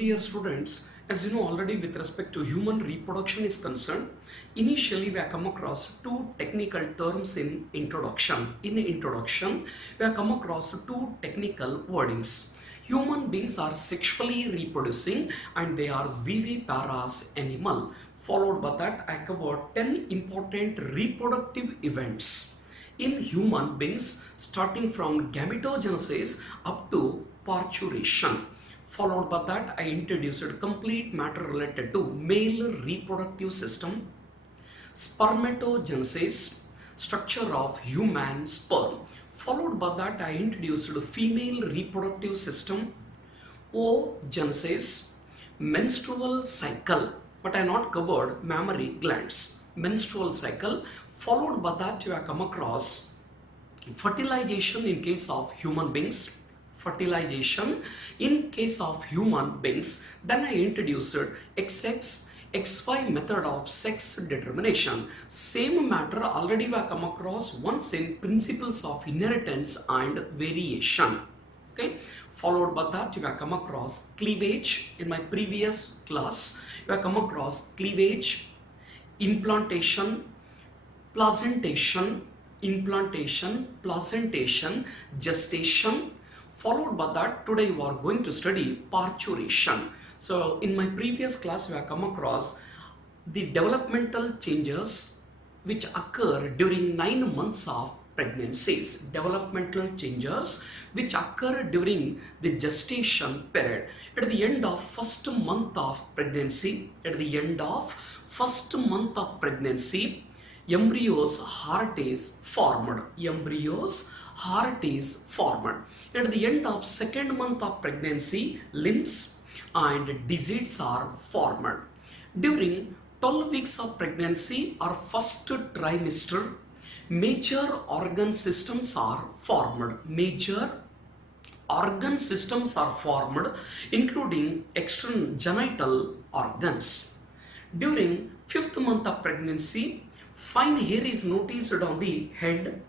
Dear students, as you know already with respect to human reproduction is concerned, initially we have come across two technical terms in introduction. In introduction, we have come across two technical wordings. Human beings are sexually reproducing and they are viviparous animal. Followed by that, I covered 10 important reproductive events in human beings starting from gametogenesis up to parturition. Followed by that, I introduced complete matter related to male reproductive system, spermatogenesis, structure of human sperm. Followed by that, I introduced female reproductive system, oogenesis, menstrual cycle, but I not covered mammary glands. Menstrual cycle. Followed by that, you have come across fertilization in case of human beings. Fertilization in case of human beings. Then I introduced XX XY method of sex determination. Same matter already we have come across once in principles of inheritance and variation. Okay, followed by that you have come across cleavage. In my previous class you have come across cleavage, implantation, placentation, gestation. Followed by that, today we are going to study parturition. So in my previous class we have come across the developmental changes which occur during 9 months of pregnancies. Developmental changes which occur during the gestation period. At the end of first month of pregnancy, embryo's heart is formed. At the end of second month of pregnancy, limbs and digits are formed. During 12 weeks of pregnancy or first trimester, major organ systems are formed. Including external genital organs. During 5th month of pregnancy, fine hair is noticed on the head.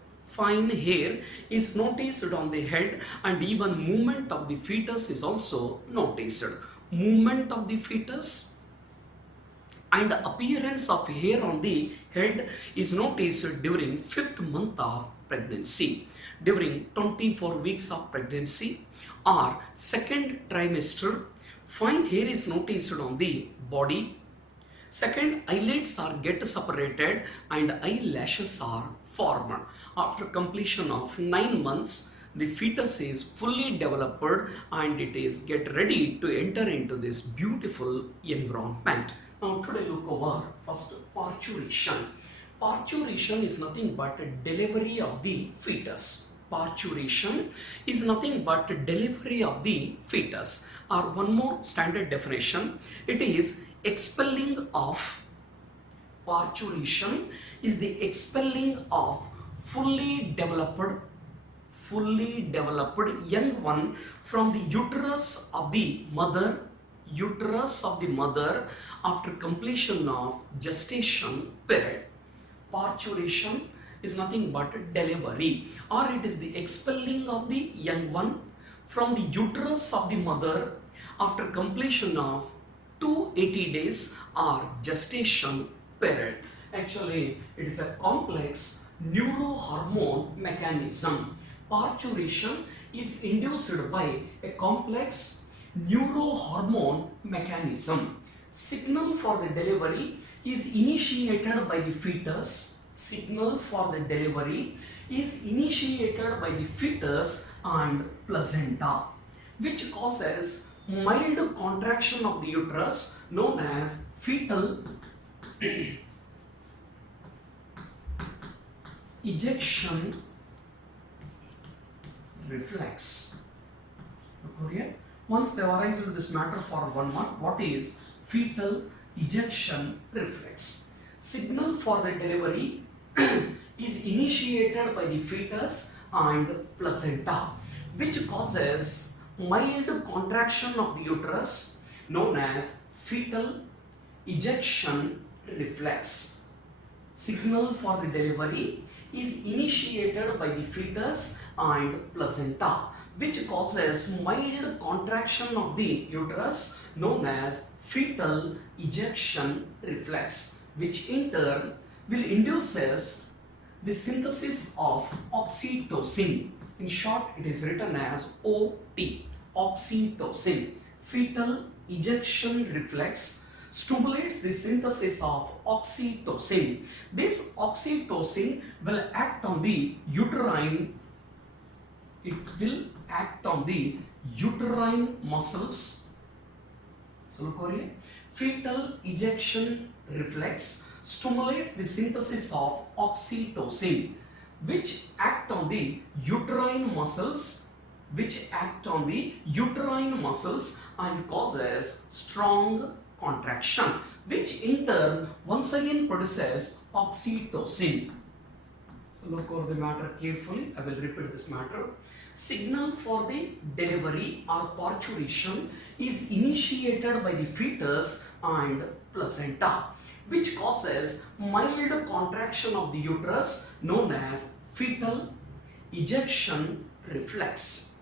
And even movement of the fetus is also noticed. Movement of the fetus and appearance of hair on the head is noticed during 5th month of pregnancy. During 24 weeks of pregnancy or second trimester, fine hair is noticed on the body. Second, eyelids are get separated and eyelashes are formed. After completion of 9 months, the fetus is fully developed and it is get ready to enter into this beautiful environment. Now today look over first parturition. Parturition is nothing but delivery of the fetus. Parturition is nothing but delivery of the fetus. Or one more standard definition, it is expelling of. Parturition is the expelling of fully developed young one from the uterus of the mother after completion of gestation period. Parturition is nothing but delivery, or it is the expelling of the young one from the uterus of the mother after completion of 280 days or gestation period. Actually, it is a complex neurohormone mechanism. Parturition is induced by a complex neurohormone mechanism. Signal for the delivery is initiated by the fetus. And placenta, which causes mild contraction of the uterus known as fetal ejection reflex. Look here. Once they arise with this matter for 1 month, what is fetal ejection reflex? Signal for the delivery is initiated by the fetus and placenta, which causes mild contraction of the uterus known as fetal ejection reflex. Signal for the delivery is initiated by the fetus and placenta, which causes mild contraction of the uterus known as fetal ejection reflex, which in turn will induces the synthesis of oxytocin. In short, it is written as OT, oxytocin. Fetal ejection reflex stimulates the synthesis of oxytocin. This oxytocin will act on the uterine, it will act on the uterine muscles. So look over here. Fetal ejection reflex stimulates the synthesis of oxytocin, which act on the uterine muscles, and causes strong contraction, which in turn once again produces oxytocin. So look over the matter carefully. I will repeat this matter. Signal for the delivery or parturition is initiated by the fetus and placenta, which causes mild contraction of the uterus known as fetal ejection reflex,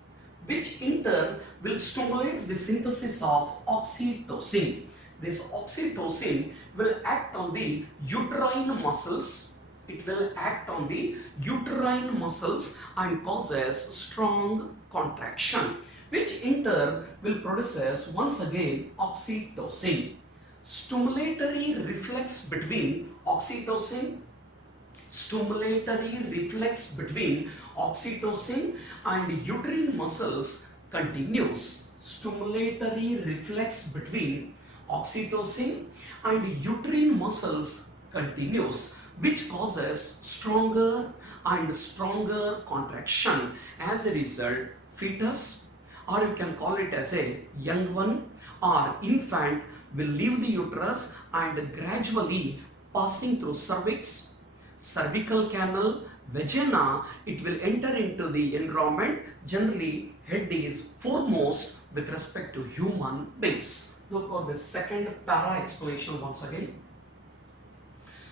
which in turn will stimulate the synthesis of oxytocin. This oxytocin will act on the uterine muscles. It will act on the uterine muscles and causes strong contraction, which in turn will produces once again oxytocin. Stimulatory reflex between oxytocin and uterine muscles continues. Stimulatory reflex between oxytocin and uterine muscles continues, which causes stronger and stronger contraction. As a result, fetus, or you can call it as a young one or infant, will leave the uterus and gradually passing through cervix, cervical canal, vagina, it will enter into the environment. Generally, head is foremost with respect to human beings. Look at the second para explanation once again.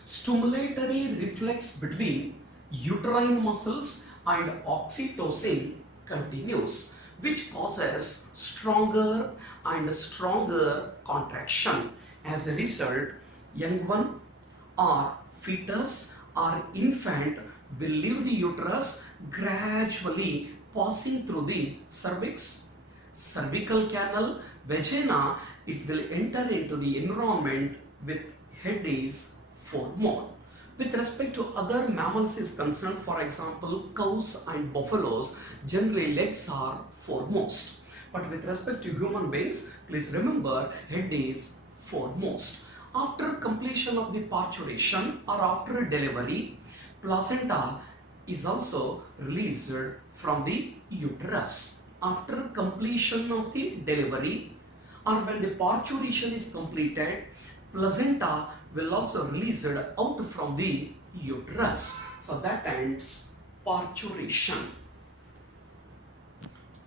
Stimulatory reflex between uterine muscles and oxytocin continues, which causes stronger and stronger contraction. As a result, young one or fetus or infant will leave the uterus, gradually passing through the cervix, cervical canal, vagina. It will enter into the environment with head is foremost. With respect to other mammals is concerned, for example, cows and buffaloes, generally legs are foremost. But with respect to human beings, please remember head is foremost. After completion of the parturition or after delivery, placenta is also released from the uterus. After completion of the delivery or when the parturition is completed, placenta will also release it out from the uterus. So that ends parturition.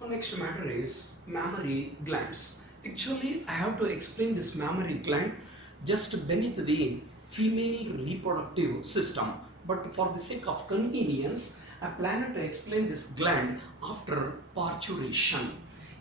The next matter is mammary glands. Actually, I have to explain this mammary gland just beneath the female reproductive system. But for the sake of convenience, I plan to explain this gland after parturition.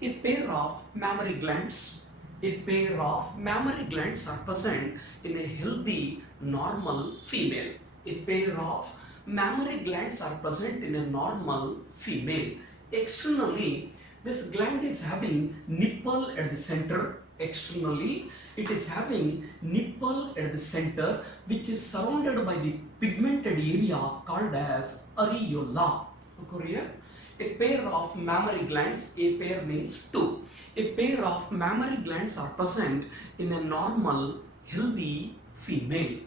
A pair of mammary glands are present in a healthy, normal female. A pair of mammary glands are present in a normal female. Externally, this gland is having nipple at the center. Externally, it is having nipple at the center, which is surrounded by the pigmented area called as areola. Look here. A pair of mammary glands, a pair means two. A pair of mammary glands are present in a normal, healthy female.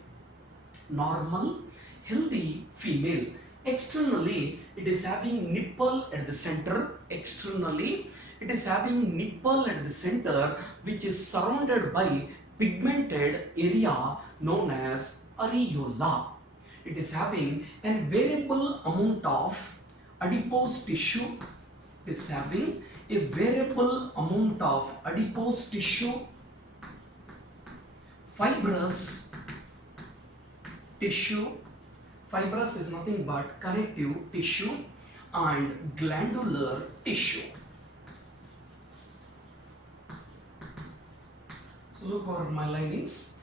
Normal, healthy female. Externally, it is having nipple at the center. Externally, it is having nipple at the center, which is surrounded by pigmented area known as areola. It is having a variable amount of adipose tissue. It is having a variable amount of adipose tissue, fibrous tissue. Fibrous is nothing but connective tissue, and glandular tissue. So look over my linings.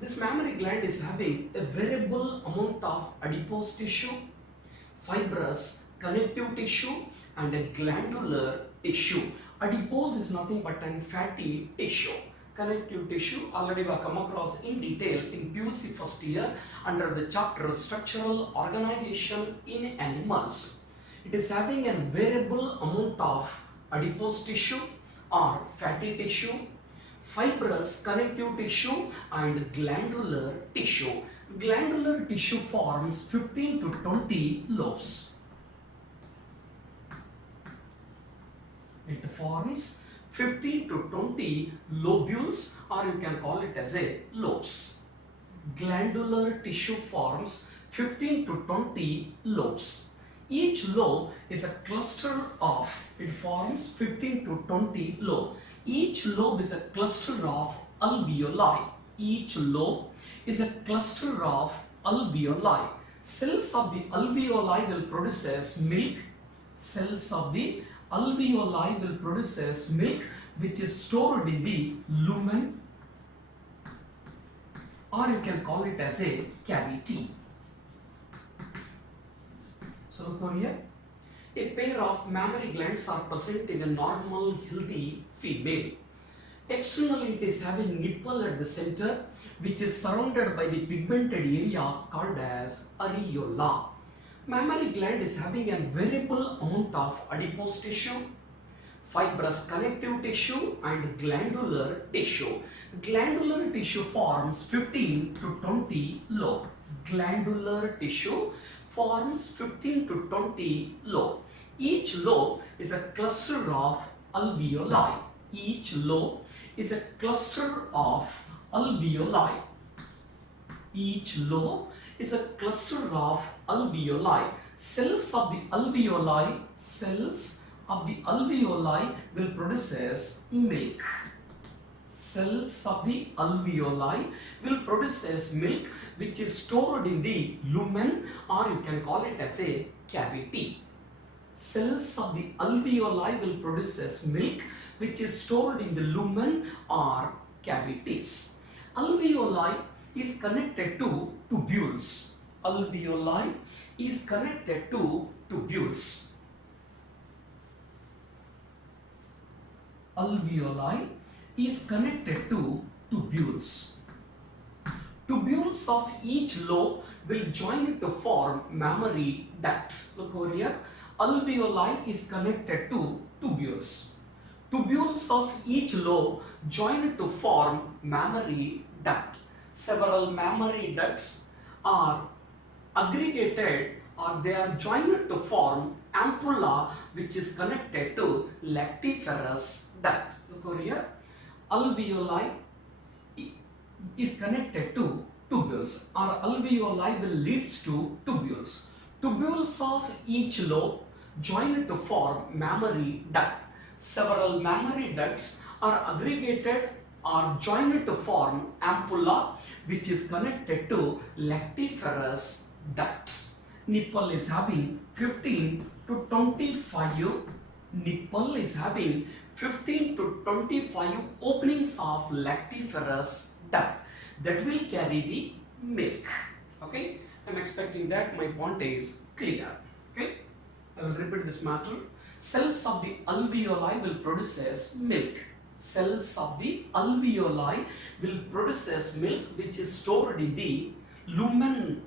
This mammary gland is having a variable amount of adipose tissue, fibrous connective tissue and a glandular tissue. Adipose is nothing but a fatty tissue. Connective tissue already we have come across in detail in PUC first year under the chapter Structural Organization in Animals. It is having a variable amount of adipose tissue or fatty tissue, fibrous connective tissue and glandular tissue. Glandular tissue forms 15 to 20 lobes. It forms 15 to 20 lobules, or you can call it as a lobes. Glandular tissue forms 15 to 20 lobes. Each lobe is a cluster of, it forms 15 to 20 lobe. Each lobe is a cluster of alveoli. Each lobe is a cluster of alveoli. Cells of the alveoli will produce as milk. Cells of the alveoli will produce as milk, which is stored in the lumen, or you can call it as a cavity. So look over here. A pair of mammary glands are present in a normal healthy female. Externally it is having nipple at the center, which is surrounded by the pigmented area called as areola. Mammary gland is having a variable amount of adipose tissue, fibrous connective tissue and glandular tissue. Glandular tissue forms 15 to 20 lobe. Glandular tissue forms 15 to 20 lobe. Each lobe is a cluster of alveoli. Each lobe is a cluster of alveoli. Each lobe is a cluster of alveoli. Cells of the alveoli will produce as milk. Cells of the alveoli will produce as milk, which is stored in the lumen, or you can call it as a cavity. Cells of the alveoli will produce as milk, which is stored in the lumen or cavities. Alveoli is connected to tubules. Alveoli is connected to tubules. Alveoli is connected to tubules. Tubules of each lobe will join to form mammary ducts. Look over here. Alveoli is connected to tubules. Tubules of each lobe join to form mammary duct. Several mammary ducts are aggregated, or they are joined to form ampulla, which is connected to lactiferous duct. Look over here. Alveoli is connected to tubules, or alveoli will leads to tubules. Tubules of each lobe join to form mammary duct. Several mammary ducts are aggregated or joined to form ampulla, which is connected to lactiferous ducts. Nipple is having 15 to 25. Nipple is having 15 to 25 openings of lactiferous duct that will carry the milk. Okay, I'm expecting that my point is clear. Okay, I will repeat this matter. Cells of the alveoli will produce as milk. Cells of the alveoli will produce as milk, which is stored in the lumen,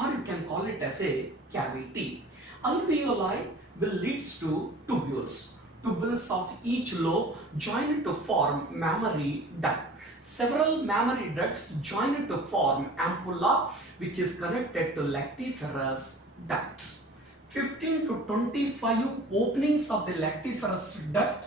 or you can call it as a cavity. Alveoli will leads to tubules. Tubules of each lobe join to form mammary duct. Several mammary ducts join to form ampulla, which is connected to lactiferous duct. 15 to 25 openings of the lactiferous duct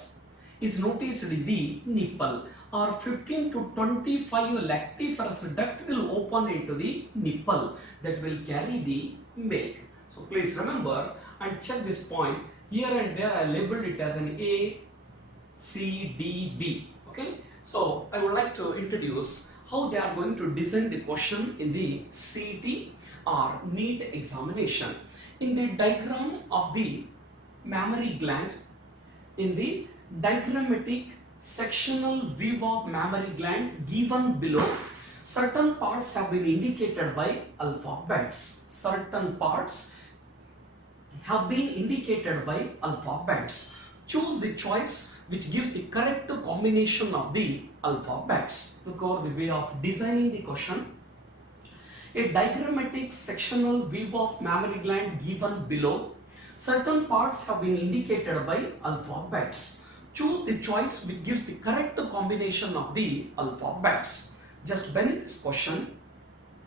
is noticed in the nipple, or 15 to 25 lactiferous duct will open into the nipple that will carry the milk. So please remember and check this point. Here and there I labeled it as an A, C, D, B. Okay. So I would like to introduce how they are going to design the question in the CET or NEET examination. In the diagram of the mammary gland, in the diagrammatic sectional view of mammary gland given below, certain parts have been indicated by alphabets. Certain parts have been indicated by alphabets. Choose the choice which gives the correct combination of the alphabets. Look over the way of designing the question. A diagrammatic sectional view of mammary gland given below. Certain parts have been indicated by alphabets. Choose the choice which gives the correct combination of the alphabets. Just beneath this question,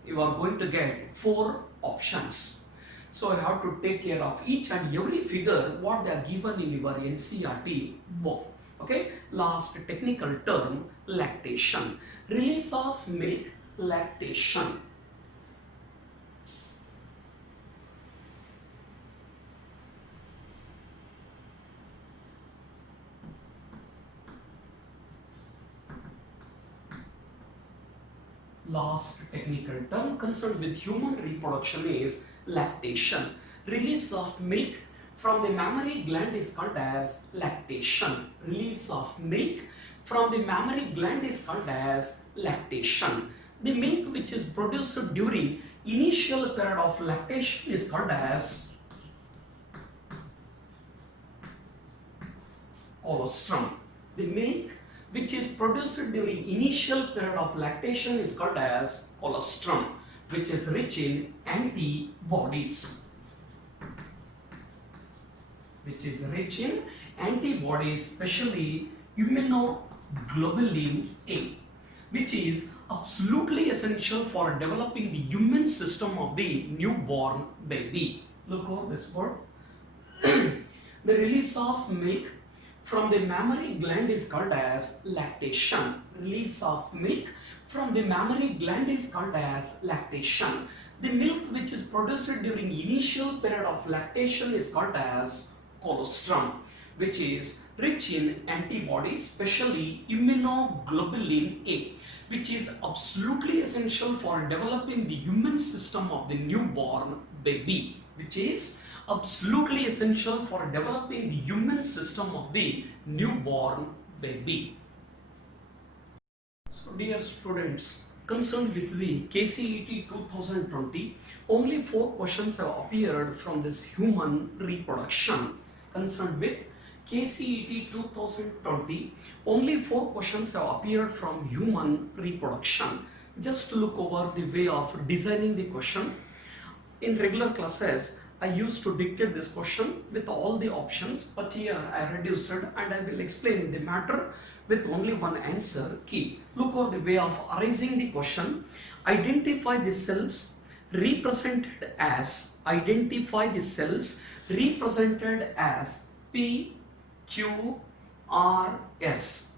you are going to get 4 options. So you have to take care of each and every figure what they are given in your NCERT book. Okay, last technical term, lactation. Release of milk, lactation. Last technical term concerned with human reproduction is lactation. Release of milk from the mammary gland is called as lactation. Release of milk from the mammary gland is called as lactation. The milk which is produced during initial period of lactation is called as colostrum. The milk which is produced during initial period of lactation is called as colostrum, which is rich in antibodies. Which is rich in antibodies, especially immunoglobulin A, which is absolutely essential for developing the immune system of the newborn baby. Look over this word. The release of milk from the mammary gland is called as lactation. Release of milk from the mammary gland is called as lactation. The milk which is produced during initial period of lactation is called as colostrum, which is rich in antibodies, especially immunoglobulin A, which is absolutely essential for developing the immune system of the newborn baby, which is absolutely essential for developing the immune system of the newborn baby. So dear students, concerned with the KCET 2020, only 4 questions have appeared from this human reproduction. Concerned with KCET 2020, only 4 questions have appeared from human reproduction. Just look over the way of designing the question. In regular classes, I used to dictate this question with all the options, but here I reduced it and I will explain the matter with only one answer key. Look over the way of arranging the question. Identify the cells represented as P, Q, R, S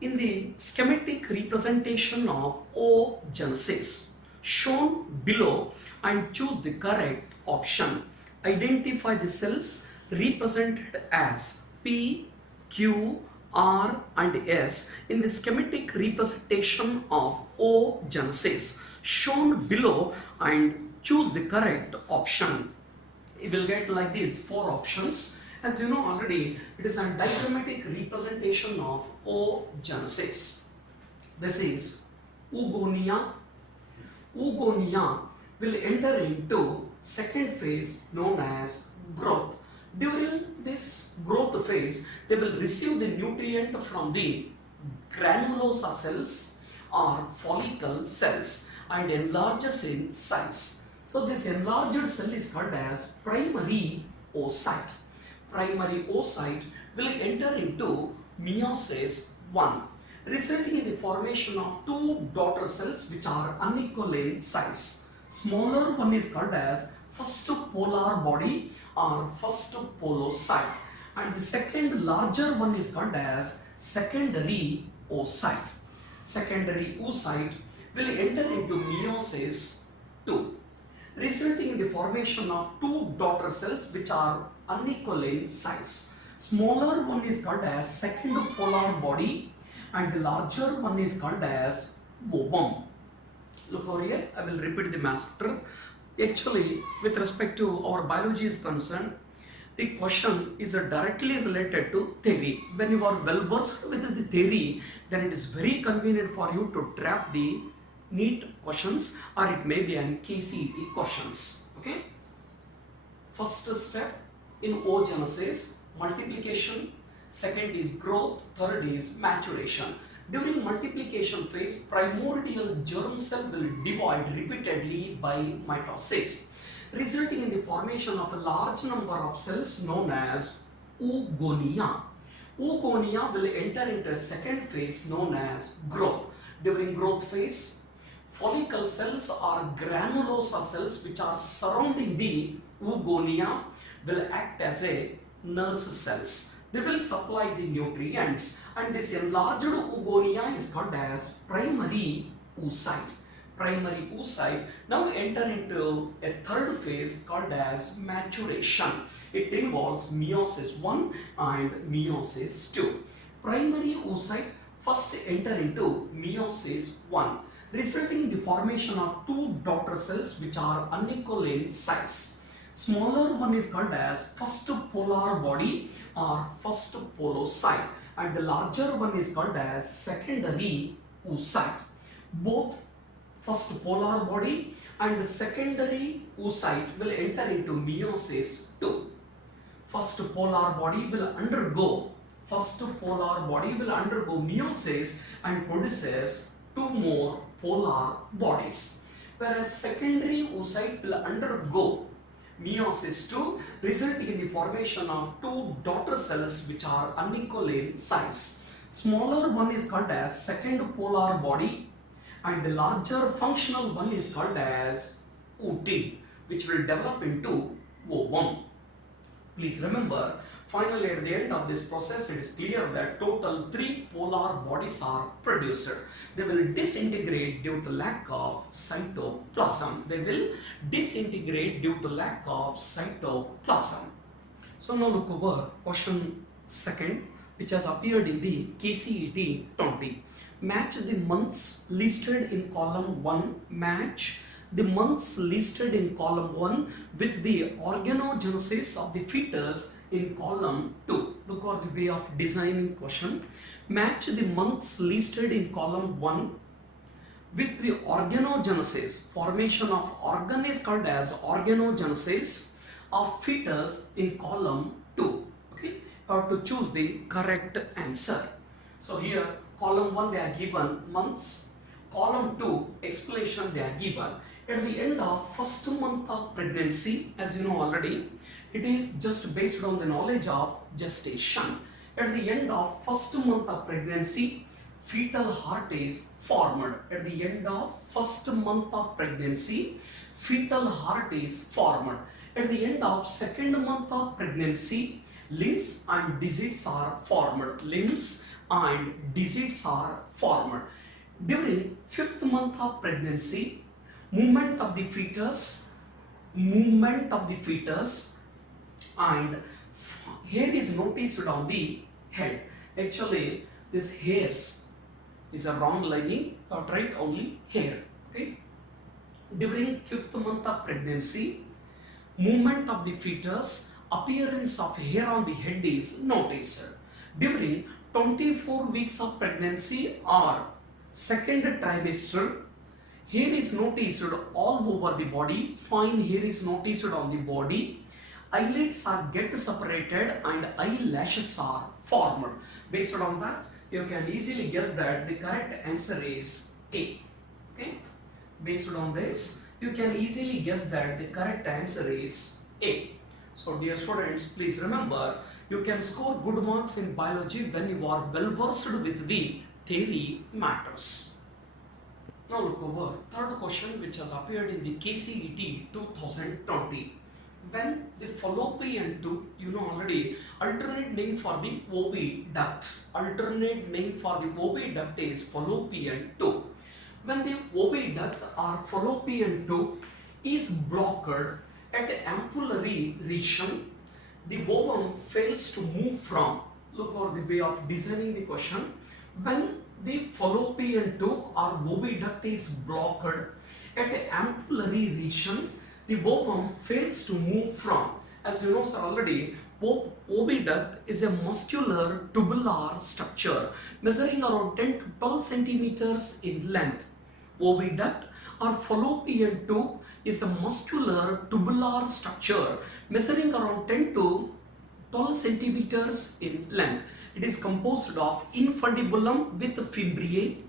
in the schematic representation of oogenesis shown below and choose the correct option. Identify the cells represented as P, Q, R and S in the schematic representation of oogenesis shown below and choose the correct option. You will get like these 4 options. As you know already, it is a diagrammatic representation of oogenesis. This is oogonia. Oogonia will enter into second phase known as growth. During this growth phase, they will receive the nutrient from the granulosa cells or follicle cells and enlarges in size. So this enlarged cell is called as primary oocyte. Primary oocyte will enter into meiosis 1, resulting in the formation of 2 daughter cells which are unequal in size. Smaller one is called as first polar body or first polocyte, and the second larger one is called as secondary oocyte. Secondary oocyte will enter into meiosis 2, resulting in the formation of 2 daughter cells which are unequal in size. Smaller one is called as second polar body and the larger one is called as ovum. Look over here, I will repeat the master. Actually, with respect to our biology is concerned, the question is directly related to theory. When you are well versed with the theory, then it is very convenient for you to trap the NEET questions, or it may be an KCET questions. Okay. First step in oogenesis, multiplication. Second is growth. Third is maturation. During multiplication phase, primordial germ cell will divide repeatedly by mitosis, resulting in the formation of a large number of cells known as oogonia. Oogonia will enter into a second phase known as growth. During growth phase, follicle cells or granulosa cells which are surrounding the oogonia will act as a nurse cells. They will supply the nutrients, and this enlarged oogonia is called as primary oocyte. Primary oocyte now enter into a third phase called as maturation. It involves meiosis 1 and meiosis 2. Primary oocyte first enter into meiosis 1, resulting in the formation of two daughter cells which are unequal in size. Smaller one is called as first polar body or first polocyte, and the larger one is called as secondary oocyte. Both first polar body and the secondary oocyte will enter into meiosis 2. First polar body will undergo meiosis and produces two more polar bodies, whereas secondary oocyte will undergo meiosis 2, resulting in the formation of two daughter cells which are unequal in size. Smaller one is called as second polar body, and the larger functional one is called as oocyte, which will develop into ovum. Please remember, finally at the end of this process, it is clear that total 3 polar bodies are produced. They will disintegrate due to lack of cytoplasm. So now look over question second, which has appeared in the KCET 20. Match the months listed in column 1. Match the months listed in column 1 with the organogenesis of the fetus in column 2. Look at the way of designing question. Match the months listed in column 1 with the organogenesis. Formation of organ is called as organogenesis of fetus in column 2. Okay, you have to choose the correct answer. So here column 1 they are given months, column 2 explanation they are given. At the end of first month of pregnancy, as you know already, it is just based on the knowledge of gestation. At the end of first month of pregnancy, fetal heart is formed. At the end of first month of pregnancy, fetal heart is formed. At the end of second month of pregnancy, limbs and digits are formed. During fifth month of pregnancy, movement of the fetus, and hair is noticed on the head. Actually, this hairs is a wrong lining, or right only hair. Okay. During fifth month of pregnancy, movement of the fetus, appearance of hair on the head is noticed. During 24 weeks of pregnancy or second trimester, hair is noticed all over the body, fine hair is noticed on the body, eyelids are get separated and eyelashes are formed. Based on that, you can easily guess that the correct answer is A. Okay? Based on this, you can easily guess that the correct answer is A. So dear students, please remember, you can score good marks in biology when you are well versed with the theory matters. Now look over third question which has appeared in the KCET 2020. When the fallopian tube, you know already, alternate name for the oviduct. Alternate name for the oviduct is fallopian tube. When the oviduct or fallopian tube is blocked at ampullary region, the ovum fails to move from. Look over the way of designing the question. When the fallopian tube or oviduct is blocked at ampullary region, the ovum fails to move from, as you know sir already, oviduct is a muscular tubular structure measuring around 10 to 12 centimeters in length. Oviduct or fallopian tube is a muscular tubular structure measuring around 10 to 12 centimeters in length. It is composed of infundibulum with fimbriae,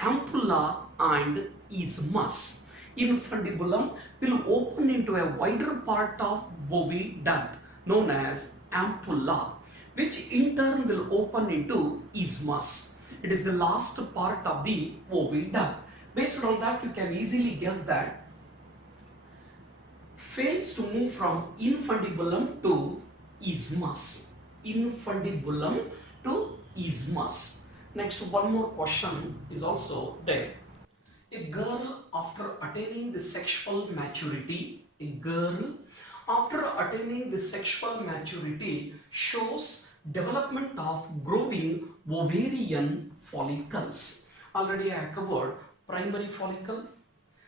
ampulla and isthmus. Infundibulum will open into a wider part of oviduct known as ampulla, which in turn will open into isthmus. It is the last part of the oviduct. Based on that, you can easily guess that fails to move from infundibulum to isthmus. Infundibulum to isthmus. Next, one more question is also there. A girl after attaining the sexual maturity, shows development of growing ovarian follicles. Already I covered primary follicle,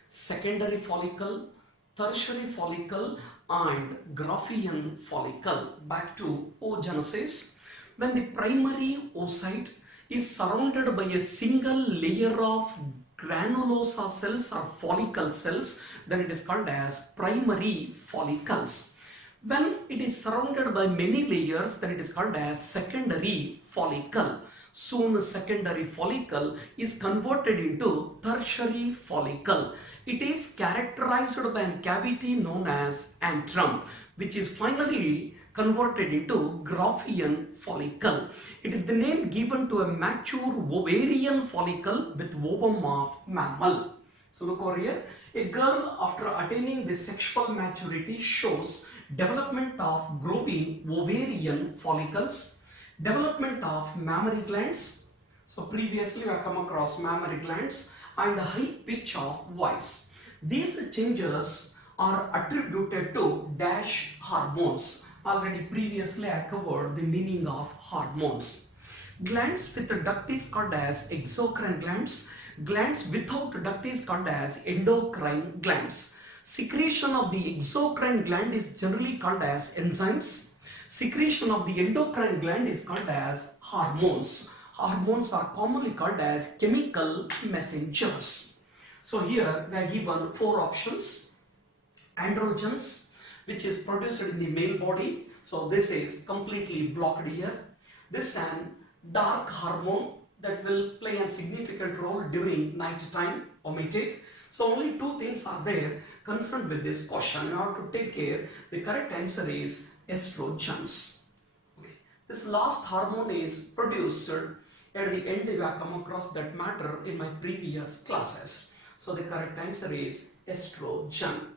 secondary follicle, tertiary follicle and Graafian follicle. Back to oogenesis. When the primary oocyte is surrounded by a single layer of granulosa cells or follicle cells, then it is called as primary follicles. When it is surrounded by many layers, then it is called as secondary follicle. Soon secondary follicle is converted into tertiary follicle. It is characterized by a cavity known as antrum, which is finally converted into Graafian follicle. It is the name given to a mature ovarian follicle with ovum of mammal. So look over here, a girl after attaining the sexual maturity shows development of growing ovarian follicles, development of mammary glands. So previously we have come across mammary glands and a high pitch of voice. These changes are attributed to dash hormones. Already previously I covered the meaning of hormones. Glands with a duct is called as exocrine glands. Glands without duct is called as endocrine glands. Secretion of the exocrine gland is generally called as enzymes. Secretion of the endocrine gland is called as hormones. Hormones are commonly called as chemical messengers. So here we are given 4 options. Androgens, which is produced in the male body. So this is completely blocked here. This an dark hormone that will play a significant role during night time, omitted. So only 2 things are there concerned with this question. You have to take care. The correct answer is estrogens. Okay. This last hormone is produced at the end. We have come across that matter in my previous classes. So the correct answer is estrogen.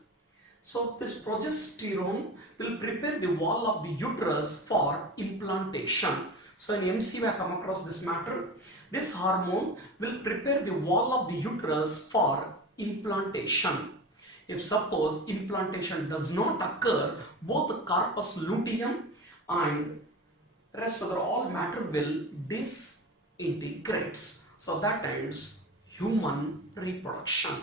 So this progesterone will prepare the wall of the uterus for implantation. So in MC we have come across this matter. This hormone will prepare the wall of the uterus for implantation. If suppose implantation does not occur, both the corpus luteum and rest of the all matter will disintegrate. So that ends human reproduction.